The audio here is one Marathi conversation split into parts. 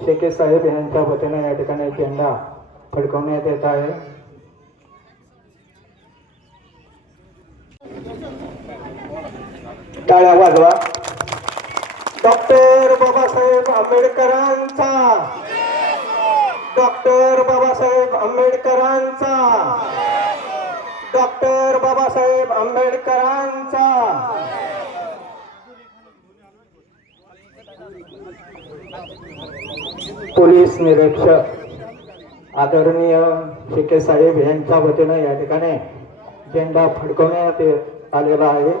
शेके साहेब यांच्या वतीने या ठिकाणी झेंडा फडकवण्यात येत आहे। टाळ्या वाजवा। डॉक्टर बाबासाहेब आंबेडकरांचा, डॉक्टर बाबासाहेब आंबेडकरांचा, डॉक्टर बाबासाहेब आंबेडकरांचा। पोलीस निरीक्षक आदरणीय शेके साहेब यांच्या वतीने या ठिकाणी झेंडा फडकवण्यात आलेला आहे।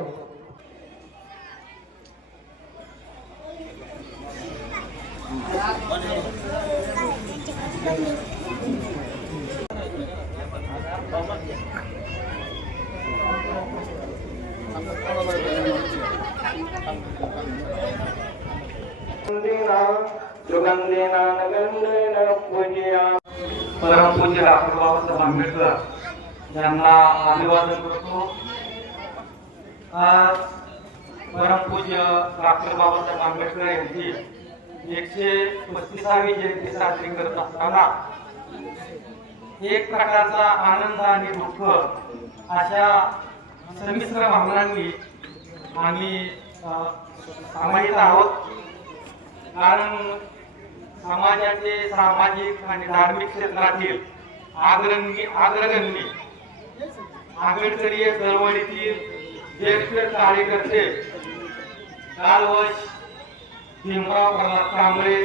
परमपूज्य डॉक्टर बाबासाहेब आंबेडकर यांना अभिवादन करतो। आज परमपूज्य डॉक्टर बाबासाहेब आंबेडकर यांची 135वी जयंती साजरी करत असताना एक प्रकारचा आनंद आणि दुःख अशा संमिश्र भावनांनी आम्ही सामायिक आहोत। कारण समाजाचे सामाजिक आणि धार्मिक क्षेत्रातील अग्रगण्य आंबेडकरी चळवळीतील ज्येष्ठ कार्यकर्ते कालवश भीमराव प्रल्हाद कांबळे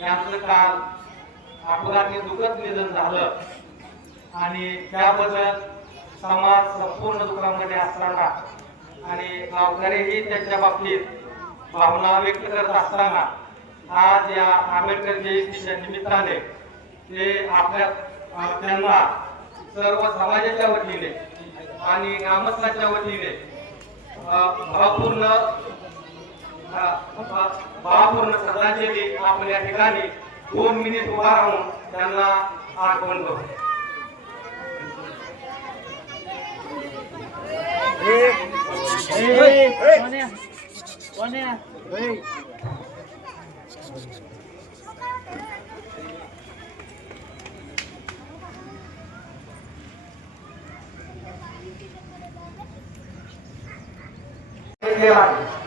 यांचं काल अपघाताने दुःखद निधन झालं आणि त्याबद्दल समाज संपूर्ण दुःखामध्ये असताना आणि गावकरीही त्यांच्या बाबतीत भावना व्यक्त करत असताना आज या आंबेडकर जयंतीच्या निमित्ताने ते त्यांना सर्व समाजाच्या वतीने आणि ग्रामस्थांच्या वतीने भावपूर्ण श्रद्धांजली आपल्या ठिकाणी 2 मिनिट उभा राहून त्यांना अर्पण करू।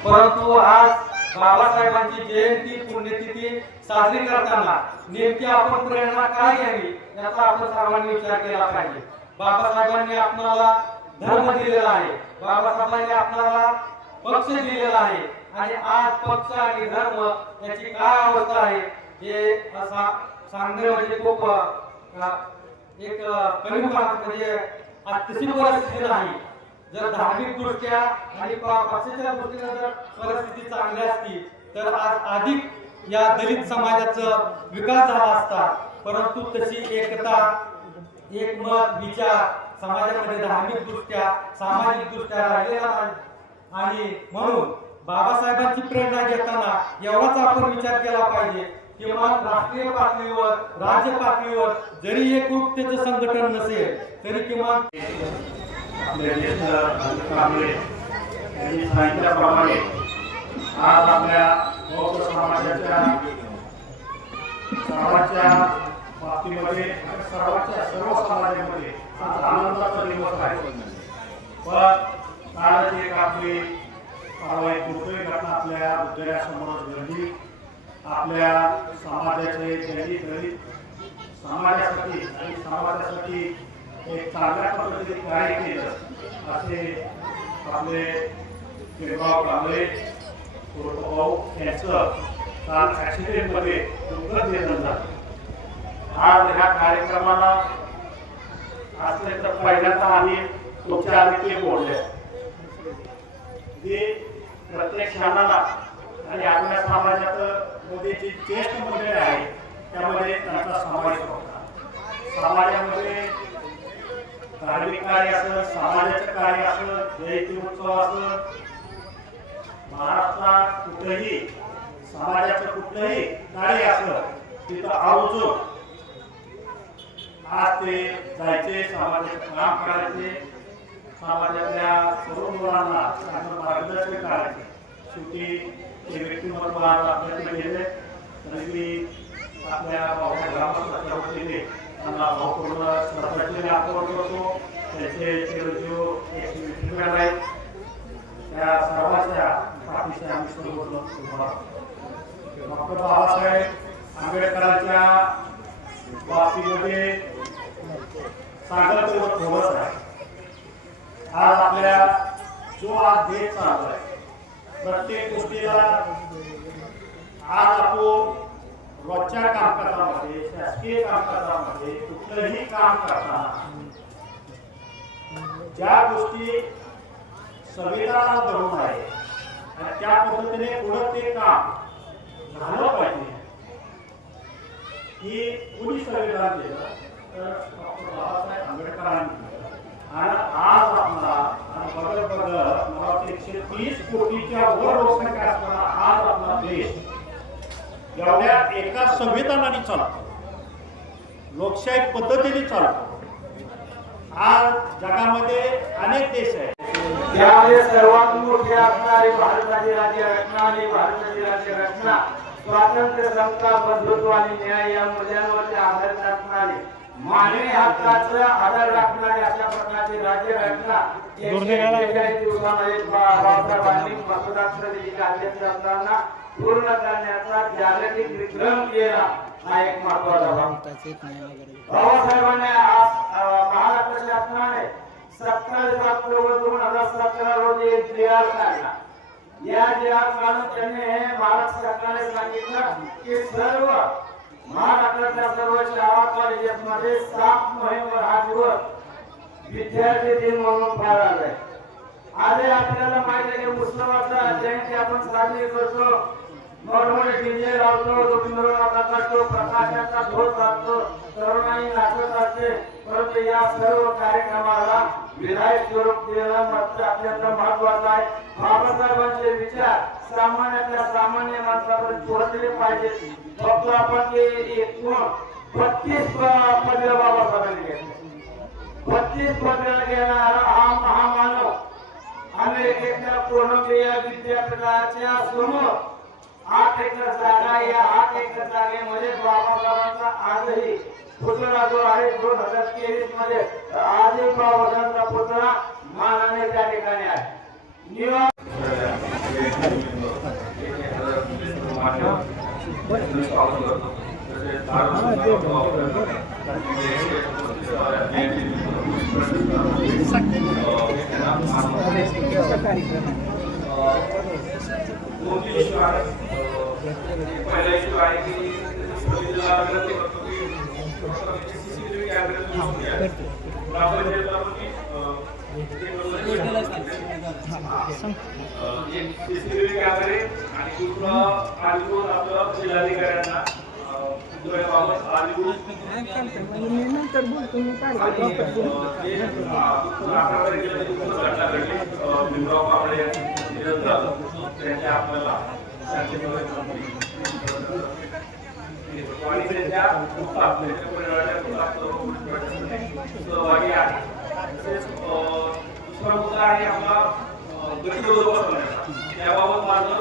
परंतु आज बाबासाहेबांची जयंती पुण्यतिथी साजरी करताना नेमकी आपण प्रेरणा काय घ्यावी याचा आपण सर्वांनी विचार केला पाहिजे। बाबासाहेबांनी आपल्याला धर्म दिलेला आहे, बाबासाहेबांनी आपल्याला पक्ष दिलेला आहे आणि आज पक्ष आणि धर्म याची काय अवस्था आहे हे सांगणे म्हणजे खूप एक कमी म्हणजे तशी परिस्थिती नाही। जर धार्मिक दृष्ट्या आणि पक्षाच्या दृष्टीने जर परिस्थिती चांगली असती तर आज अधिक या दलित समाजाचा विकास झाला असता। परंतु तशी एकता, एकमत, विचार समाजामध्ये धार्मिक दृष्ट्या सामाजिक दृष्ट्या राहिलेला नाही आणि म्हणून बाबासाहेबांची प्रेरणा घेताना एवढाच आपण विचार केला पाहिजे किंवा राष्ट्रीय पातळीवर राज्य पातळीवर जरी एकरूपतेचं संघटन नसेल तरी किमान आपल्या ज्येष्ठ कांबळे यांनी सांगितल्याप्रमाणे आज आपल्या बौद्ध समाजाच्या बाबतीमध्ये सर्व समाजामध्ये आज आनंदाचा दिवस आहे। पण कालच एक आपली दुर्दैवी घटना आपल्या उद्योगासमोर घडली। आपल्या समाजाचे दलित समाजासाठी आणि समाजासाठी एक चांगल्या पद्धतीने कार्य केलं असे आपले भीमराव कांबळे भाऊ यांचं काल ॲक्सिडेंटमध्ये दुःखद निधन झालं। आज ह्या कार्यक्रमाला असले तर पहिल्यांदा आम्ही तुमच्या आधी बोलले की प्रत्येक क्षणाला आणि आपल्या समाजात मध्ये जी ज्येष्ठ मंडळी आहे त्यामध्ये त्यांचा समावेश होता। समाजामध्ये धार्मिक कार्य असं, समाजाचं कार्य असं, जयंती उत्सव असं, महाराष्ट्रात कुठेही समाजाचं कुठलंही कार्य असं तिथं आवर्जून आज ते जायचे, समाजाचं काम करायचे, समाजातल्या सर्व मुलांना चांगलं मार्गदर्शन करायचे। शेवटी ते व्यक्तिमत्व आज आपल्याकडे गेले तरी आपल्या भावना ग्रामस्थांच्या वतीने त्यांना भावपूर्ण श्रद्धांजली अर्पण करतो. त्यांचे चिरंजीव एक्स आहेत त्या सर्वांच्या पाठीशी आम्ही सर्वजण उभा आहोत. डॉक्टर बाबासाहेब आंबेडकरांच्या बाबतीमध्ये सांगायचं तेवढं थोडंच आहे. आज आपल्या जो आज देश चालू आहे प्रत्येक गोष्टीला आज आपण रोजच्या कामकाजामध्ये शासकीय कामकाजामध्ये कुठलंही काम करताना ज्या गोष्टी संविधानाला धरून आहे आणि त्या पद्धतीने पुढे ते काम झालं पाहिजे की कुणी संविधान दिलं तर डॉक्टर बाबासाहेब आंबेडकरांनी दिलं. आणि आज आपला बदल मला वाटतं 130 कोटीच्या वर लोकसंख्या असताना आज आपला देश एवढ्या एका संविधानाने चालतो, लोकशाही पद्धतीने चालतो. आज जगामध्ये अनेक देश आहेत त्यामध्ये सर्वात मोठी असणारी भारताची राज्यघटना आणि भारताची राज्यघटना स्वातंत्र्य, समता, बंधुत्व आणि न्याय या मूल्यांवरती आधारित असणारी मानवी हक्काचा आधार राखणारी अशा प्रकारची राज्यघटना 141 दिवसामध्ये बाबासाहेबांनी मसुदाच्या अध्यक्ष असताना पूर्ण करण्याचा जागतिक विक्रम केला. हा एक महत्वाचा भाग. बाबासाहेबांनी महाराष्ट्र शासनाने 27 ऑक्टोबर 2017 रोजी एक जी.आर. काढला. या जी.आर. काढून त्यांनी महाराष्ट्र सरकारने सांगितलं की सर्व महाराष्ट्रातल्या सर्व शाळा कॉलेजेसमध्ये 7 नोव्हेंबर हा दिवस विद्यार्थी दिन म्हणून पाळला जाईल. आज आपल्याला माहिती आहे की उत्सवाचा जयंती आपण साजरी करतो, मोठमोठे डीजे लावतो, मिरवणुका करतो, प्रकाशाचा धोत असतो, तरुणाई नाचत असते. परंतु या सर्व कार्यक्रमाला विधायक स्वरूप देणं मात्र अत्यंत महत्वाचं आहे. बाबासाहेबांचे विचार सामान्यातल्या सामान्य माणसापर्यंत पोहोचले पाहिजे. फक्त आपण ते 32 पदव्या बाबासाहेबांनी घेतल्या. 32 पदव्या घेणारा हा महामानव अमेरिकेतल्या कोलंबिया विद्यापीठाच्या समोर 8 एकर जागा, या 8 एकर जागेमध्ये बाबासाहेबांचा आजही पुतळा जो आहे 2023 मध्ये आजही बाबासाहेबांचा पुतळा मानाने त्या ठिकाणी आहे. पहिला इशू आहे की सीसीटीव्ही कॅमेरे सीसीटीव्ही कॅमेरे आणि दुसरा आदिवासी आपलं जिल्हाधिकाऱ्यांना सहभागी आहे. तसेच दुसरा मुद्दा आहे आपला गतिरोधक त्याबाबत माझं